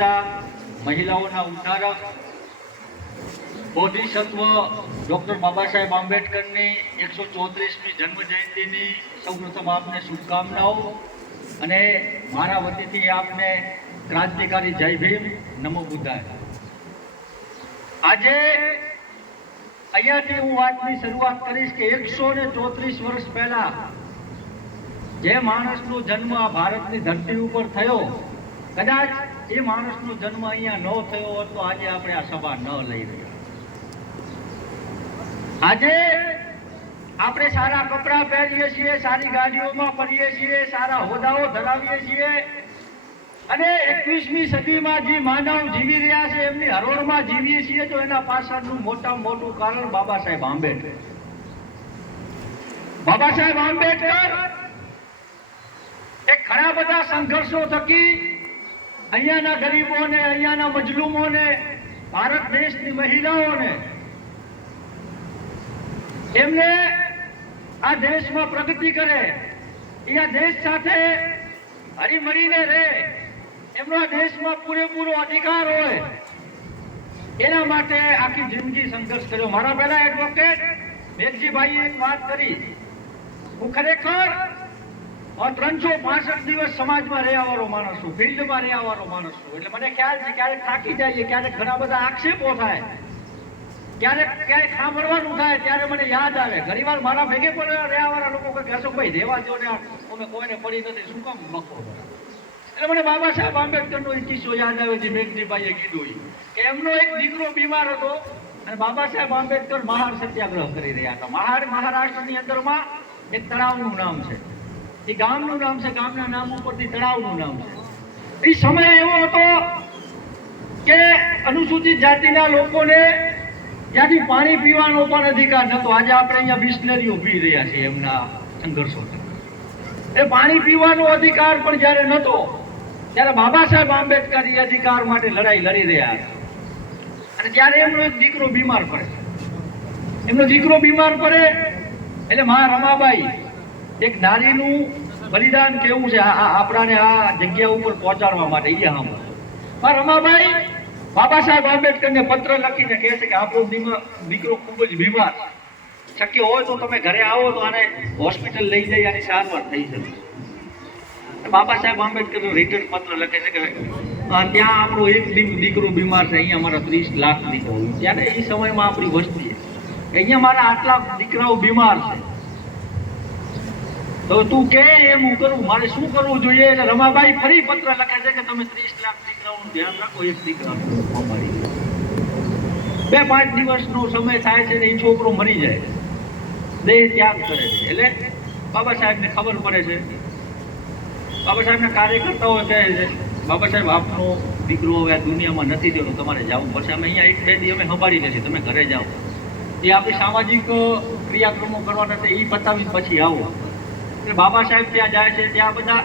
મહિલાઓના ઉદ્ધારક બોધિસત્વ ડોક્ટર બાબા સાહેબ આંબેડકરની એકસો ચોત્રીસમી જન્મ જયંતિની સૌપ્રથમ આપને શુભકામનાઓ અને મારા વતીથી આપને ક્રાંતિકારી જય ભીમ, નમો બુદ્ધાય. આજે અહીંયાથી હું વાતની શરૂઆત કરીશ કે એકસો ને ચોત્રીસ વર્ષ પહેલા જે માણસનો જન્મ આ ભારતની ધરતી ઉપર થયો, કદાચ એ માણસનો જન્મ અહીંયા ન થયો હોત તો આજે આપણે આ સભા ન લઈ રહ્યા. આજે આપણે સારા કપડાં પહેરીએ છીએ, સારી ગાડીઓમાં ફરીએ છીએ, સારા હોદ્દાઓ ધરાવીએ છીએ. અને એકવીસમી સદીમાં જે માનવ જીવી રહ્યા છે, એમની હરોળમાં જીવીએ છીએ, તો એના પાછળનું મોટામાં મોટું કારણ બાબા સાહેબ આંબેડકર. બાબા સાહેબ આંબેડકર એ ઘણા બધા સંઘર્ષો થકી અહીંયાના ગરીબોને, અહીંયાના મજલુમોને, ભારત દેશની મહિલાઓને, એમને આ દેશમાં પ્રગતિ કરે, એ આ દેશ સાથે હરીમરીને રહે, એમનો દેશમાં પૂરેપૂરો અધિકાર હોય, એના માટે આખી જિંદગી સંઘર્ષ કર્યો. મારા પહેલા એડવોકેટ મેઘજીભાઈએ એક વાત કરી. હું ખરેખર ત્રણસો પાસઠ દિવસ સમાજમાં રહ્યા વાળો માણસ છું, ફિલ્ડમાં રહ્યા વાળો માણસ છું. એટલે મને ખ્યાલ છે ક્યારેક થાકી જાય, ક્યારેક ઘણા બધા આક્ષેપો થાય. ક્યારેક ક્યારેક સાંભળવાનું થાય, ત્યારે મને યાદ આવે. ઘણી વાર મારા ભેગે પણ રહ્યા વાળા લોકો કહે, અશોકભાઈ રહેવા દો ને અમે કોઈને પડી નથી, શું કામ લખો એટલે મને બાબા સાહેબ આંબેડકરનો એક કિસ્સો યાદ આવે છે, મેઘજીભાઈએ કીધું. કે એમનો એક દીકરો બીમાર હતો અને બાબા સાહેબ આંબેડકર મહાર સત્યાગ્રહ કરી રહ્યા હતા. મહાર મહારાષ્ટ્રની અંદરમાં એક તળાવનું નામ છે. એ ગામનું નામ છે, ગામના નામ ઉપરથી તળાવનું નામ છે. એ સમય એવો હતો કે અનુસૂચિત જાતિના લોકોને ત્યાંથી પાણી પીવાનો પણ અધિકાર નતો આજે આપણે અહીંયા બિસ્લેરીઓ પી રહ્યા છીએ એમના સંઘર્ષો એ પાણી પીવાનો અધિકાર પણ જ્યારે નતો ત્યારે બાબા સાહેબ આંબેડકર એ અધિકાર માટે લડાઈ લડી રહ્યા હતા. અને ત્યારે એમનો એક દીકરો બીમાર પડે. એમનો દીકરો બીમાર પડે એટલે મા રમાબાઈ એક નારીનું બલિદાન કેવું છે? આપણાને આ જગ્યા ઉપર પહોંચાડવા માટે એ હમ પણ રમાભાઈ, બાબા સાહેબ આંબેડકરને પત્ર લખીને કહે છે કે આપણો દીકરો ખૂબ જ બીમાર. શક્ય હોય તો તમે ઘરે આવો તો આને હોસ્પિટલ લઈ જઈ આની સારવાર થઈ શકે. બાબા સાહેબ આંબેડકર રિટર્ન પત્ર લખે છે કે ત્યાં આપણો એક દીકરો બીમાર છે, અહીંયા મારા ત્રીસ લાખ દીકરો ત્યારે એ સમયમાં આપણી વસ્તી છે. અહીંયા મારા આટલા દીકરાઓ બીમાર છે. તો તું કે એમ હું કરું? મારે શું કરવું જોઈએ? એટલે રમાબાઈ ફરી પત્ર લખે છે કે તમે ત્રીસ લાખ દીકરાઓનું ધ્યાન રાખો, એક અમારી બે પાંચ દિવસનો સમય થાય છે ને એ છોકરો મરી જાય. દેહ ત્યાગ કરે છે. એટલે બાબા સાહેબને ખબર પડે છે. બાબા સાહેબના કાર્યકર્તાઓ કહે છે, બાબા સાહેબ, આપનો દીકરો હવે આ દુનિયામાં નથી થયો તમારે જવું પડશે. અમે અહીંયા એક બે દી અમે સંભાળી લેશે તમે ઘરે જાઓ. એ આપણે સામાજિક ક્રિયાક્રમો કરવાના છે, એ બતાવી પછી આવો. એટલે બાબા સાહેબ ત્યાં જાય છે, ત્યાં બધા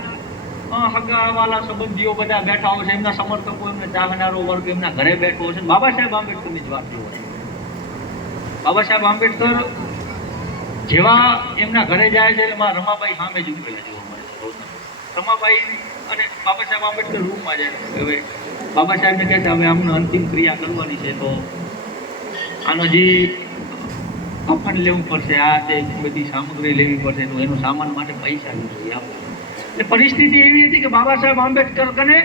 હગાવાલા સંબંધીઓ બધા બેઠા હોય છે, એમના સમર્થકો, એમને ચાહનારો વર્ગ એમના ઘરે બેઠો હોય છે. બાબા સાહેબ આંબેડકરની જ વાત જોવો બાબા સાહેબ આંબેડકર જેવા એમના ઘરે જાય છે મારા રમાબાઈ સામે જ ઉભેલા જોવા મળે છે. રમાબાઈ અને બાબા સાહેબ આંબેડકર રૂમમાં જાય હવે બાબા સાહેબને કહે છે હવે આમને અંતિમ ક્રિયા કરવાની છે. તો આનો જે કફન લેવું પડશે, આ તે બધી સામગ્રી લેવી પડશે એનું એનો સામાન માટે પૈસા જોઈએ એટલે પરિસ્થિતિ એવી હતી કે બાબા સાહેબ આંબેડકર કને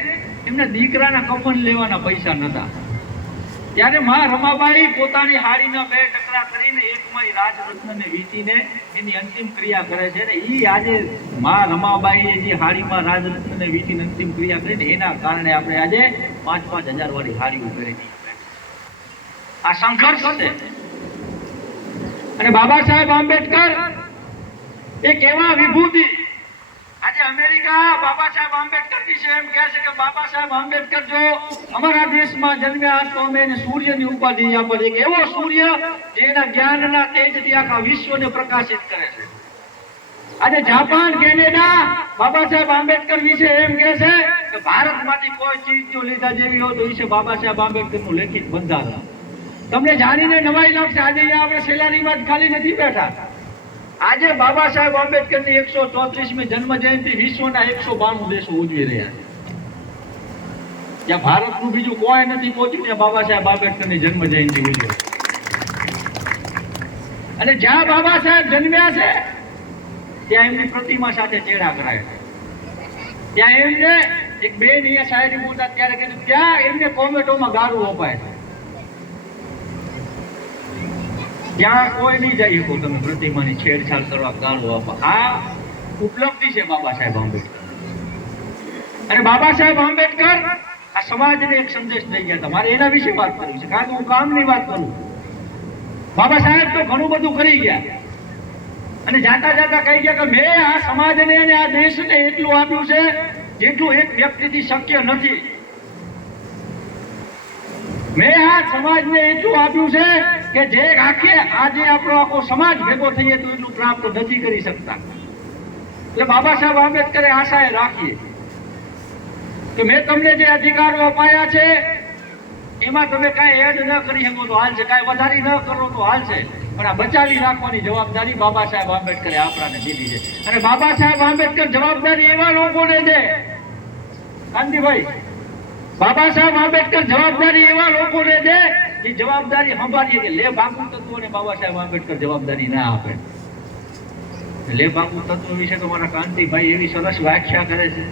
એમના દીકરાના કફન લેવાના પૈસા નતા ત્યારે મા રમાબાઈ પોતાની હાડીના બે ટકરા કરીને એકમાં રાજરત્નને વીંટીને એની અંતિમ ક્રિયા કરે છે ને એ આજે માં રમાબાઈએ જે હાડીમાં રાજરત્નને વીંટીને અંતિમ ક્રિયા કરીને એના કારણે આપણે આજે પાંચ પાંચ હજાર વાળી હાડી પહેરી આ સંઘર્ષ છે અને બાબા સાહેબ આંબેડકર એક એવા વિભૂતિ. આજે અમેરિકા બાબા સાહેબ આંબેડકર વિશે એમ કહે છે કે બાબા સાહેબ આંબેડકર જો અમારા દેશમાં જન્મ્યા તો અમે એને સૂર્યની ઉપાધિ આપે એક એવો સૂર્ય જેના જ્ઞાનના તેજથી આખા વિશ્વને પ્રકાશિત કરે છે. આજે જાપાન, કેનેડા બાબા સાહેબ આંબેડકર વિશે એમ કહે છે કે ભારતમાંથી કોઈ ચીજ જો લીધા જેવી હોય તો વિશે બાબા સાહેબ આંબેડકરનું લેખિત બંધારણ. તમને જાણીને નવાઈ લાગશે. આજે આપણે સેલાની વાત ખાલી નથી બેઠા. આજે બાબા સાહેબ આંબેડકરની એકસો ચોત્રીસમી જન્મ જયંતિ વિશ્વના એકસો બાણું દેશો ઉજવી રહ્યા છે. ત્યાં ભારતનું બીજું કોઈ નથી પહોંચ્યું ત્યાં બાબા સાહેબ આંબેડકરની જન્મ જયંતિ ઉજવે અને જ્યાં બાબા સાહેબ જન્મ્યા છે, ત્યાં એમની પ્રતિમા સાથે ચેડા કરાય ત્યાં એમને એક બેન અહીંયા શાયરી બોલતા ત્યારે કીધું ત્યાં એમને કોમેટોમાં ગાળું અપાય છે ત્યાં કોઈ નહીં જઈ શકો તમે પ્રતિમાની છેડછાડ કરવા ગાળો આપવા આ ઉપલબ્ધિ છે બાબા સાહેબ આંબેડકર. અને બાબા સાહેબ આંબેડકર આ સમાજને એક સંદેશ દઈ ગયા તમારે એના વિશે વાત કરવી છે, કારણ કે હું કામની વાત કરું બાબા સાહેબ તો ઘણું બધું કરી ગયા. અને જાતા જાતા કહી ગયા કે મેં આ સમાજને અને આ દેશને એટલું આપ્યું છે, જેટલું એક વ્યક્તિથી શક્ય નથી. મેં આ સમાજને એટલું આપ્યું છે કે જે રાખે, આજે આપણો આખો સમાજ ભેગો થઈએ તો એટલું પ્રાપ્ત નથી કરી શકતા. એટલે બાબા સાહેબ આંબેડકરે આશાએ રાખીએ. કે મેં તમને જે અધિકારો અપાયા છે, એમાં તમે કાંઈ એડ ન કરી શકો તો હાલ છે. કાંઈ વધારી ન કરો તો હાલ છે. પણ આ બચાવી રાખવાની જવાબદારી બાબા સાહેબ આંબેડકરે આપણાને દીધી છે. અને બાબા સાહેબ આંબેડકર જવાબદારી એવા લોકોને દે કાંતિભાઈ, બાબા સાહેબ આંબેડકર જવાબદારી એવા લોકોને છે જે જવાબદારી સંભાળીએ કે લે ભાગુ તત્વોને બાબા સાહેબ આંબેડકર જવાબદારી ના આપે. લે ભાગુ તત્વ વિશે તો કાંતિભાઈ એવી સરસ વ્યાખ્યા કરે છે.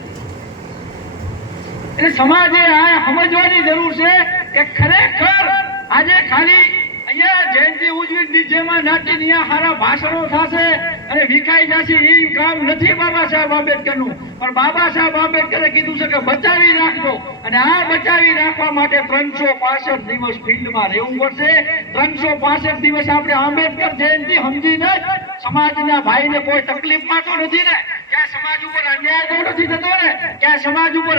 એટલે સમાજે આ સમજવાની જરૂર છે કે ખરેખર આજે ખાલી અહીંયા જયંતિ ઉજવી ડીજેમાં નાચીને અહીંયા હારા ભાષણો થશે અને વિખાઈ જશે એ કામ નથી બાબા સાહેબ આંબેડકરનું પણ બાબા સાહેબ આંબેડકરે કીધું છે કે બચાવી રાખજો. અને આ બચાવી રાખવા માટે ત્રણસો પાસઠ દિવસ ફિલ્ડમાં રહેવું પડશે. ત્રણસો પાસઠ દિવસ આપણે આંબેડકર જયંતિ સમજીને સમાજના ભાઈને કોઈ તકલીફમાં તો નથી ને. સમાજ ઉપર અન્યાય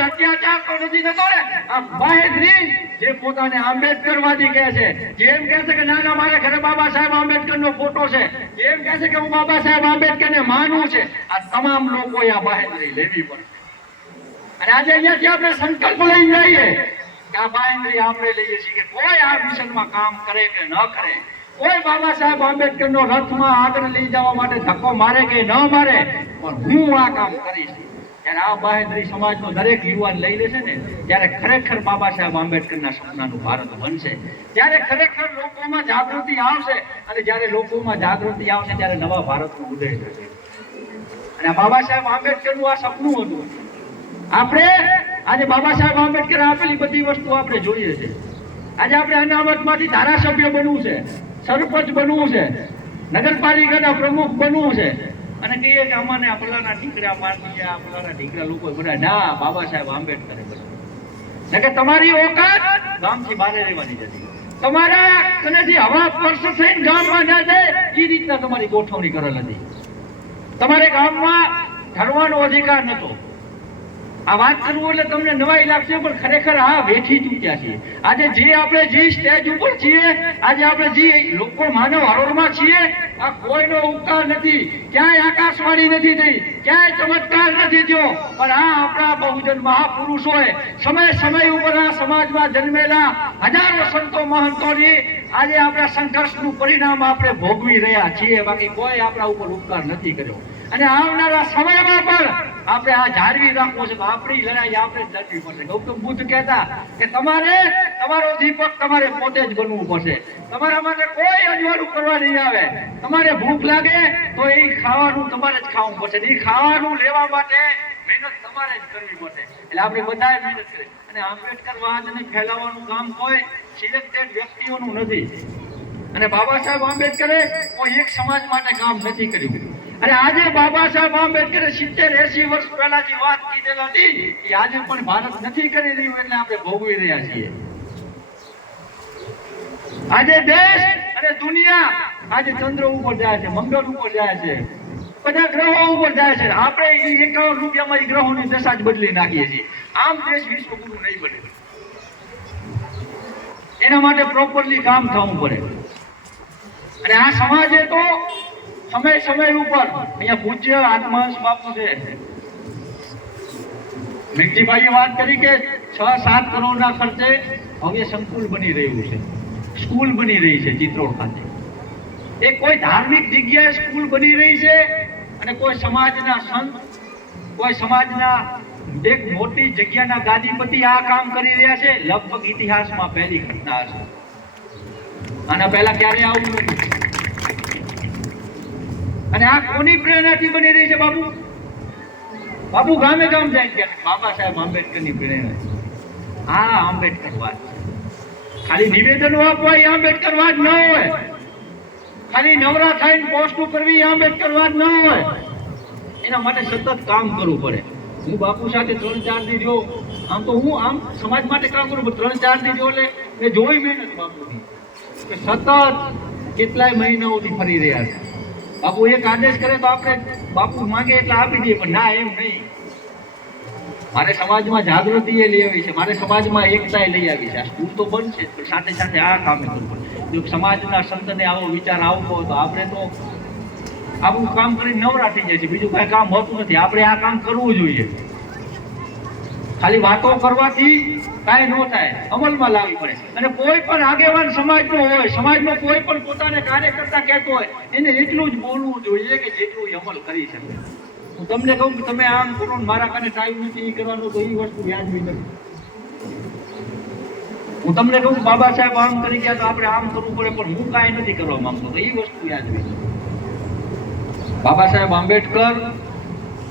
અત્યાચાર તો નથી થતો ને. આ બાહેદરી જે પોતાને આંબેડકરવાદી કહે છે. જેમ કે, ના મારા ઘરે બાબા સાહેબ આંબેડકરનો ફોટો છે. જેમ કહે છે કે, હું બાબા સાહેબ આંબેડકરને માનું છે. આ તમામ લોકો આ આ બાહેદરી આપણે લઈએ છીએ કે કોઈ આ મિશનમાં કામ કરે કે ન રથમાં આગળ લઈ જવા માટે ધક્કો મારે કે ન મારે, પણ હું આ કામ કરીશ. ત્યારે આ બાહેદરી સમાજનો દરેક યુવાન લઈ લેશે ને, ત્યારે ખરેખર બાબા સાહેબ આંબેડકરના સપનાનું ભારત બનશે. ત્યારે ખરેખર લોકોમાં જાગૃતિ આવશે, અને જ્યારે લોકોમાં જાગૃતિ આવશે, ત્યારે નવા ભારતનું ઉદય થશે. અને બાબા સાહેબ આંબેડકરનું આ સપનું હતું. આપણે આજે બાબા સાહેબ આંબેડકરે આપેલી બધી વસ્તુ આપણે જોઈએ છે. આજે આપણે અનામતમાંથી ધારાસભ્ય બનવું છે, સરપંચ બનવું છે, નગરપાલિકાના પ્રમુખ બનવું છે. અને કહીએ કે અમાને આ ફલાણા દીકરા મારતી આ ફલાણા દીકરા લોકો બધા, ના, બાબા સાહેબ આંબેડકરે બન્યું. કે તમારી ઓકાત ગામથી બહાર રહેવાની જતી તમારા કનેથી હવા સ્પર્શ થઈને ગામમાં ના જાય એ રીતના તમારી ગોઠવણી કરેલ હતી. તમારે ગામમાં ધરવાનો અધિકાર નતો આ વાત કરવું એટલે તમને નવાઈ લાગશે, પણ ખરેખર આ વેઠી ચૂક્યા છીએ. આજે જે આપણે જે સ્ટેજ ઉપર છીએ, આજે આપણે જે લોકો માનવ હરોળમાં છીએ, આ કોઈનો ઉપકાર નથી, ક્યાંય આકાશવાણી નથી થઈ, ક્યાંય ચમત્કાર નથી થયો. પણ આ આપણા બહુજન મહાપુરુષોએ સમય સમય ઉપર આ સમાજમાં જન્મેલા હજારો સંતો મહંતોની આજે આપણા સંઘર્ષનું પરિણામ આપણે ભોગવી રહ્યા છીએ, બાકી કોઈ આપણા ઉપર ઉપકાર નથી કર્યો. અને આવનારા સમયમાં પણ આપણે આ જાળવી રાખવો છે આપણી લડાઈ આપણે જ લડવી પડશે. ગૌતમ બુદ્ધ કહેતા કે તમારે તમારો દીપક તમારે પોતે જ બનવું પડશે. તમારા માટે કોઈ અજવાળું કરવા નહીં આવે. તમારે ભૂખ લાગે તો એ ખાવાનું તમારે જ ખાવું પડશે. એ ખાવાનું લેવા માટે મહેનત તમારે જ કરવી પડશે એટલે આપણે બધાએ મહેનત કરી અને આંબેડકરવાદને ફેલાવવાનું કામ કોઈ સિલેક્ટેડ વ્યક્તિઓનું નથી. અને બાબા સાહેબ આંબેડકરે કોઈ એક સમાજ માટે કામ નથી કર્યું. અને આજે બાબા સાહેબ આંબેડકરે સિત્તેર એસી વર્ષ પહેલા જે વાત કીધેલ હતી. એ આજે પણ ભારત નથી કરી રહ્યું એટલે આપણે ભોગવી રહ્યા છીએ. આજે દેશ અને દુનિયા આજે ચંદ્ર ઉપર જાય છે, મંગળ ઉપર જાય છે. બધા ગ્રહો ઉપર જાય છે. આપણે એકાવન રૂપિયામાં ગ્રહોની દશા જ બદલી નાખીએ છીએ. આમ દેશ વિશ્વગુરુ નહીં બને. એના માટે પ્રોપરલી કામ થવું પડે. અને આ સમાજે તો સમય સમય ઉપર અહીંયા પૂજ્ય આત્મહંસ બાપુ છે. મેઘજીભાઈએ વાત કરી કે છ સાત કરોડના ખર્ચે હવે સંકુલ બની રહ્યું છે. સ્કૂલ બની રહી છે ચિત્રોડ ખાતે. એ કોઈ ધાર્મિક જગ્યાએ સ્કૂલ બની રહી છે? અને કોઈ સમાજના સંત, કોઈ સમાજના એક મોટી જગ્યાના ગાદીપતિ આ કામ કરી રહ્યા છે, લગભગ ઇતિહાસમાં પહેલી ઘટના હશે આના પહેલા ક્યારે આવું અને આ કોની પ્રેરણાથી બની રહી છે બાબુ? બાબુ ગામે ગામ જાય છે. બાબા સાહેબ આંબેડકરની પ્રેરણા આ આંબેડકરવાદ છે. ખાલી નિવેદનો આપવા એ આંબેડકરવાદ ન હોય. ખાલી નવરા થઈને પોસ્ટ કરવી એ આંબેડકરવાદ ન હોય. એના માટે સતત કામ કરવું પડે. હું બાપુ સાથે ત્રણ ચાર દી જો આમ તો હું આમ સમાજ માટે કામ કરું ત્રણ ચાર દી જો એટલે મેં જોઈ મહેનત બાપુની કે સતત કેટલાય મહિનાઓથી ફરી રહ્યા છે. બાપુ એક આદેશ કરે તો આપણે બાપુ માંગે એટલે આપી દઈએ, પણ ના, એમ નહીં. મારે સમાજમાં જાગૃતિ એ લઈ આવી છે. મારે સમાજમાં એકતા લઈ આવી છે. આ સ્કૂલ તો છે પણ સાથે સાથે આ કામ કરવું જો સમાજના સંતને આવો વિચાર આવતો તો આપણે તો આપણું કામ કરીને નવરા થઈ જાય છે. બીજું કાંઈ કામ હોતું નથી. આપણે આ કામ કરવું જોઈએ. ખાલી વાતો કરવાથી કાંઈ ન થાય. અમલમાં લાવવી પડે અને કોઈ પણ આગેવાન સમાજનો હોય, સમાજનો કોઈ પણ પોતાને કાર્યકર્તા કહેતો હોય, એને એટલું જ બોલવું જોઈએ કે જેટલું અમલ કરી શકે. હું તમને કહું કે તમે આમ કરો ને મારા કાને ટાઈમ નથી એ કરવાનું તો એ વસ્તુ વ્યાજબી નથી હું તમને કહું બાબા સાહેબ આમ કરી ગયા તો આપણે આમ કરવું પડે, પણ હું કાંઈ નથી કરવા માંગતો, તો એ વસ્તુ વ્યાજબી છે બાબા સાહેબ આંબેડકર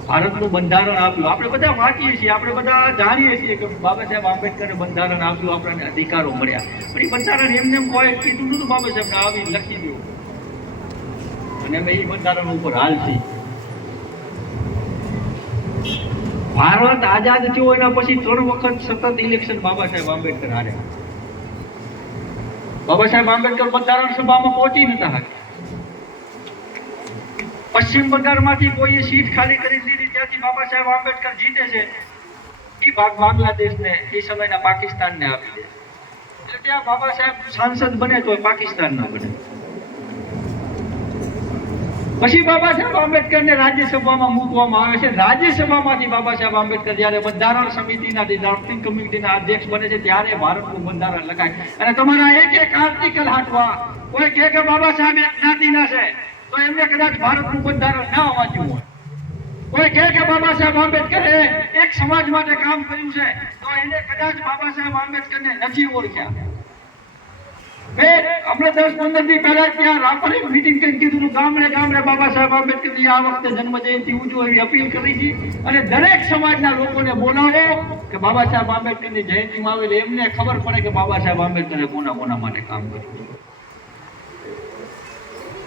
ભારતનું બંધારણ આપ્યું. આપણે બધા વાંચીએ છીએ, આપણે બધા જાણીએ છીએ કે બાબા સાહેબ આંબેડકરે બંધારણ આપ્યું, આપણને અધિકારો મળ્યા. પણ એ બંધારણ એમને એમ કોઈ કીધું નતું બાબા સાહેબને આવી લખી દો અને અમે એ બંધારણ ઉપર હાલશી ભારત આઝાદ થયો એના પછી ત્રણ વખત સતત ઇલેક્શન બાબા સાહેબ આંબેડકર હારે. બાબા સાહેબ આંબેડકર બંધારણ સભામાં પહોંચી નતા હતા પશ્ચિમ બંગાળમાંથી કોઈએ સીટ ખાલી કરી દીધી ત્યાંથી બાબા સાહેબ આંબેડકર જીતે છે. એ ભાગ બાંગ્લાદેશને એ સમયના પાકિસ્તાનને આપી દે. એટલે ત્યાં બાબા સાહેબ સાંસદ બને તો પાકિસ્તાન ના બને. પછી બાબા સાહેબ આંબેડકરને રાજ્યસભામાં મૂકવામાં આવે છે. રાજ્યસભામાંથી બાબા સાહેબ આંબેડકર જ્યારે બંધારણ સમિતિના ડ્રાફ્ટિંગ કમિટીના અધ્યક્ષ બને છે, ત્યારે ભારતનું બંધારણ લખાય અને તમારા એક એક આર્ટિકલ હાટવા કોઈ કહે કે બાબા સાહેબ એક જ્ઞાતિના છે, તો એમને કદાચ ભારતનું બંધારણ ના વાંચ્યું હોય. કોઈ કહે કે બાબા સાહેબ આંબેડકરે એક સમાજ માટે કામ કર્યું છે, તો એને કદાચ બાબા સાહેબ આંબેડકરને નથી ઓળખ્યા. દસ પંદર પહેલા ત્યાં કીધું ગામડે ગામડે બાબા સાહેબ આંબેડકરની આ વખતે જન્મ જયંતિ ઉજવો એવી અપીલ કરી છે. અને દરેક સમાજના લોકોને બોલાવો કે બાબા સાહેબ આંબેડકરની જયંતિમાં આવે એમને ખબર પડે કે બાબા સાહેબ આંબેડકરે કોના કોના માટે કામ કર્યું.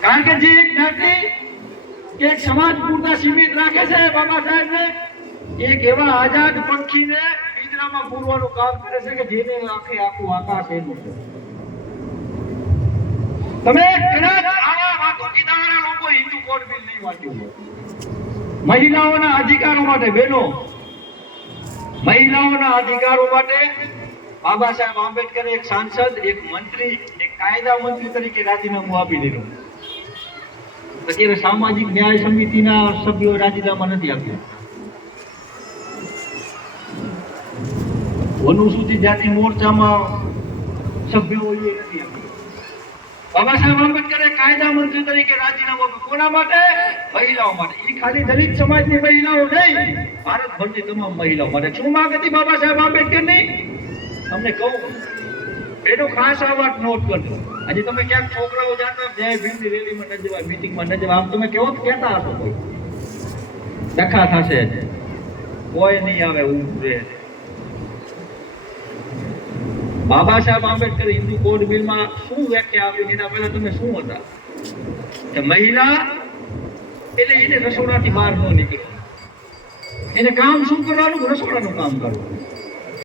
કારણ કે જે એક જ્ઞાતિ કે એક સમાજ પૂરતા સીમિત રાખે છે બાબા સાહેબને, એક એવા આઝાદ પંખીને પિંજરામાં પૂરવાનું કામ કરે છે કે જેને આખે આખું આકાશ એનું છે. તમે મહિલાઓના અધિકારો માટે બહેનો મહિલાઓના અધિકારો માટે બાબા સાહેબ આંબેડકરે એક સાંસદ, એક મંત્રી, એક કાયદા મંત્રી તરીકે રાજીનામું આપી દીધું. અત્યારે સામાજિક ન્યાય સમિતિના સભ્યો રાજીનામા નથી આપ્યા. અનુસૂચિત જાતિ મોરચામાં સભ્યો નથી આપ્યા. બાબા સાહેબ આંબેડકરે કાયદા મંત્રી તરીકે રાજીનામું આપ્યું. કોના માટે? મહિલાઓ માટે. એ ખાલી દલિત સમાજની મહિલાઓ નહીં, ભારતભરની તમામ મહિલાઓ માટે. શું માંગ હતી બાબા સાહેબ આંબેડકરની? તમને કહું, એનું ખાસ આ વાત નોટ કરજો. આજે તમે ક્યાંક છોકરાઓ જાતા જય ભીમની રેલીમાં ન જવા મીટિંગમાં ન જવા આમ તમે કેવો કહેતા હતો કોઈ. ડખા થશે કોઈ નહીં આવે, ઊંઘ રહે બાબા સાહેબ આંબેડકર હિન્દુ કોડ બિલમાં શું વ્યાખ્યા આપી એના પહેલા તમે શું હતા? કે મહિલા, એટલે એને રસોડાથી બહાર ન નીકળે. એને કામ શું કરવાનું? રસોડાનું કામ કરવું